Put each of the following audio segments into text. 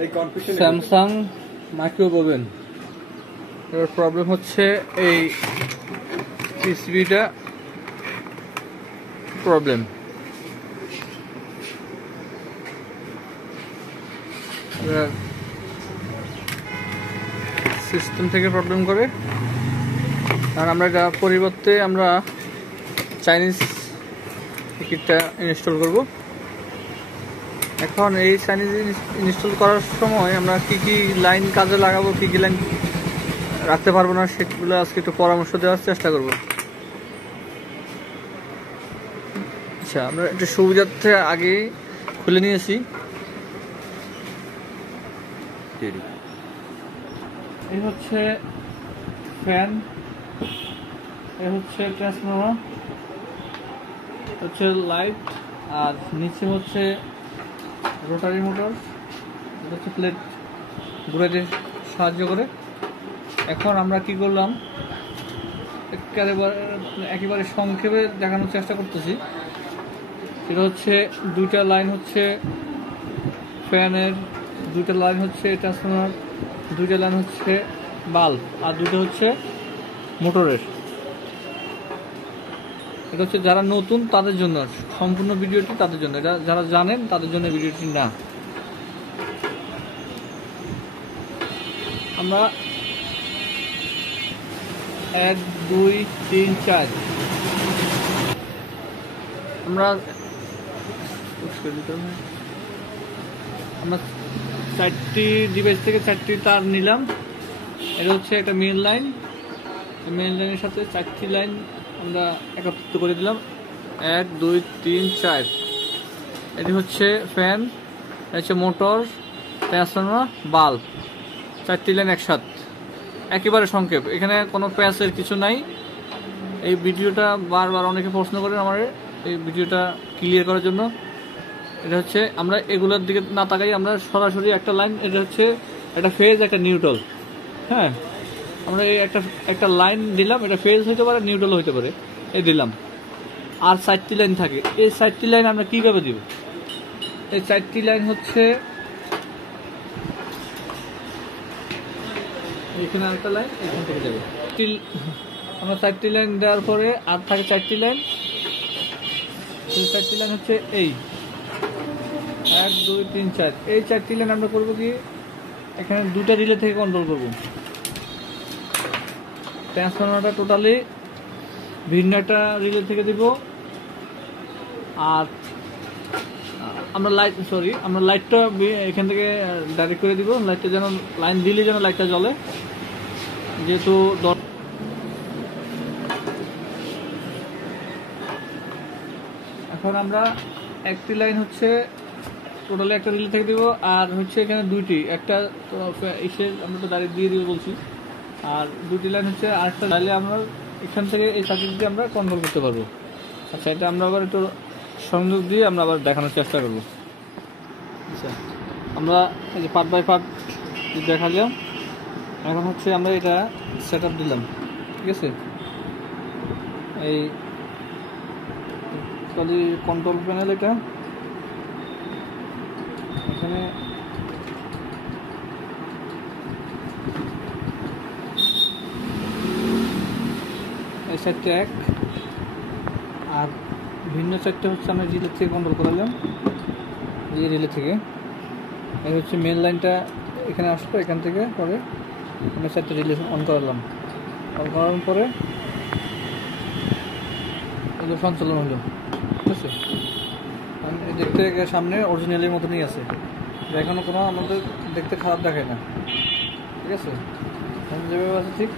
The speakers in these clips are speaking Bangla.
Samsung microwave oven. এর প্রবলেম হচ্ছে এই পিসিবিটা প্রবলেম। সিস্টেম থেকে প্রবলেম করে, আর আমরা এটা পরিবর্তে আমরা চাইনিজ কিটটা ইনস্টল করব। এখন এই চাইনিজ ইনস্টল করার সময় আমরা কি কি লাইন কাজে লাগাবো, কি কি লাইন রাখতে পারবো না, সেগুলো আজকে একটু পরামর্শ দেওয়ার চেষ্টা করব। আচ্ছা, আমরা একটু সুবিধার্থে আগে খুলে নিয়েছি। এই হচ্ছে ফ্যান, এই হচ্ছে ট্রান্সফরমার, হচ্ছে লাইট, আর নিচে হচ্ছে রোটারি মোটর, এটা হচ্ছে প্লেট ঘুরাইতে সাহায্য করে। এখন আমরা কি করলাম, একেবারে সংক্ষেপে দেখানোর চেষ্টা করতেছি। এটা হচ্ছে দুইটা লাইন হচ্ছে ফ্যানের, দুইটা লাইন হচ্ছে ট্রান্সফরমার, দুইটা লাইন হচ্ছে বাল্ব, আর দুটো হচ্ছে মোটরের। এটা হচ্ছে যারা নতুন তাদের জন্য সম্পূর্ণ ভিডিওটি, তাদের জন্য। এটা যারা জানেন তাদের জন্য ভিডিওটি না। আমরা 1 2 3 4 আমরা 4টি ডিভাইস থেকে 4টি তার নিলাম। এটা হচ্ছে একটা মেইন লাইন, মেইন লাইনের সাথে 4টি লাইন আমরা একত্রিত করে দিলাম। 1 2 3 4। এটি হচ্ছে ফ্যান, এটা হচ্ছে মোটর, ট্রান্সফরমার, বাল্ব, 4টি লাইন একসাথে। একেবারে সংক্ষেপ, এখানে কোনো প্যাচের কিছু নাই। এই ভিডিওটা বারবার অনেকে প্রশ্ন করেন আমার এই ভিডিওটা ক্লিয়ার করার জন্য। এটা হচ্ছে আমরা এগুলোর দিকে না তাকাই, আমরা সরাসরি একটা লাইন, এটা হচ্ছে একটা ফেজ, একটা নিউট্রাল। হ্যাঁ, আমরা এই একটা লাইন দিলাম, এটা ফেজ হইতে পারে, নিউট্রাল হইতে পারে, এই দিলাম। আর 4টি লাইন থাকে। এই 4টি লাইন আমরা কিভাবে দিব? এই 4টি লাইন হচ্ছে এখানে আরেকটা লাইন এখান থেকে যাবে। আমরা 4টি লাইন দেওয়ার পরে আর থাকে 4টি লাইন। এই 4টি লাইন হচ্ছে এই 1 2 3 4। এই 4টি লাইন আমরা করবো কি, এখানে দুটা রিলে থেকে কন্ট্রোল করব। ট্রান্সফরমারটা টোটালি ভিন্ন একটা রিলে থেকে দিব। আর আমরা লাইটটা এখান থেকে ডাইরেক্ট করে দিব। লাইটটা যেন, লাইন দিলে যেন লাইটটা জ্বলে, যেহেতু এখন আমরা একটি লাইন হচ্ছে টোটালি একটা রিলে থেকে দিব, আর হচ্ছে এখানে দুইটি, একটা এসে আমরা তো ডাইরেক্ট দিয়ে দিব বলছি, আর দুটি লাইন হচ্ছে আরেকটা। তাহলে আমরা এখান থেকে এই সার্কিট দিয়ে আমরা কন্ট্রোল করতে পারবো। আচ্ছা, এটা আমরা আবার একটু সংযোগ দিয়ে আমরা আবার দেখানোর চেষ্টা করবো। আচ্ছা, আমরা এই যে পার্ট বাই পার্ট দেখালাম। এখন হচ্ছে আমরা এটা সেট আপ দিলাম, ঠিক আছে। এই কন্ট্রোল প্যানেল, এটা এখানে এই সাইডটা এক, আর ভিন্ন সাইডটা হচ্ছে আমরা রিলে থেকে কন্ট্রোল করালাম। এই রিলে থেকে এই হচ্ছে মেন লাইনটা এখানে আসলো, এখান থেকে পরে আমরা সাইডটা রিলে অন করালাম। অন করার পরে এগুলো সঞ্চালন হলো, ঠিক আছে। দেখতে সামনে অরিজিনালের মতনই আছে, এখনো কোনো আমাদের দেখতে খারাপ দেখায় না, ঠিক আছে। যেভাবে আছে ঠিক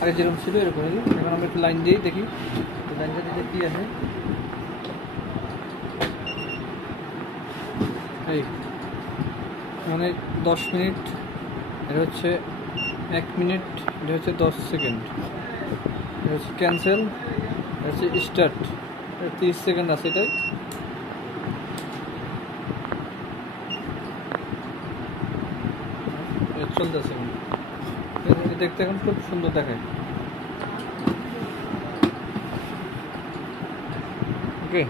আগে যেরকম ছিল এরকম। এখন আমরা একটু লাইন দিয়েই দেখি, লাইনটা দিতে কি আছে। এই মানে 10 মিনিট, এটা হচ্ছে 1 মিনিট, এটা হচ্ছে 10 সেকেন্ড, এটা হচ্ছে ক্যান্সেল, এটা হচ্ছে স্টার্ট, 30 সেকেন্ড আছে এটাই। চলতেছে, দেখতে এখন খুব সুন্দর দেখায়। ওকে।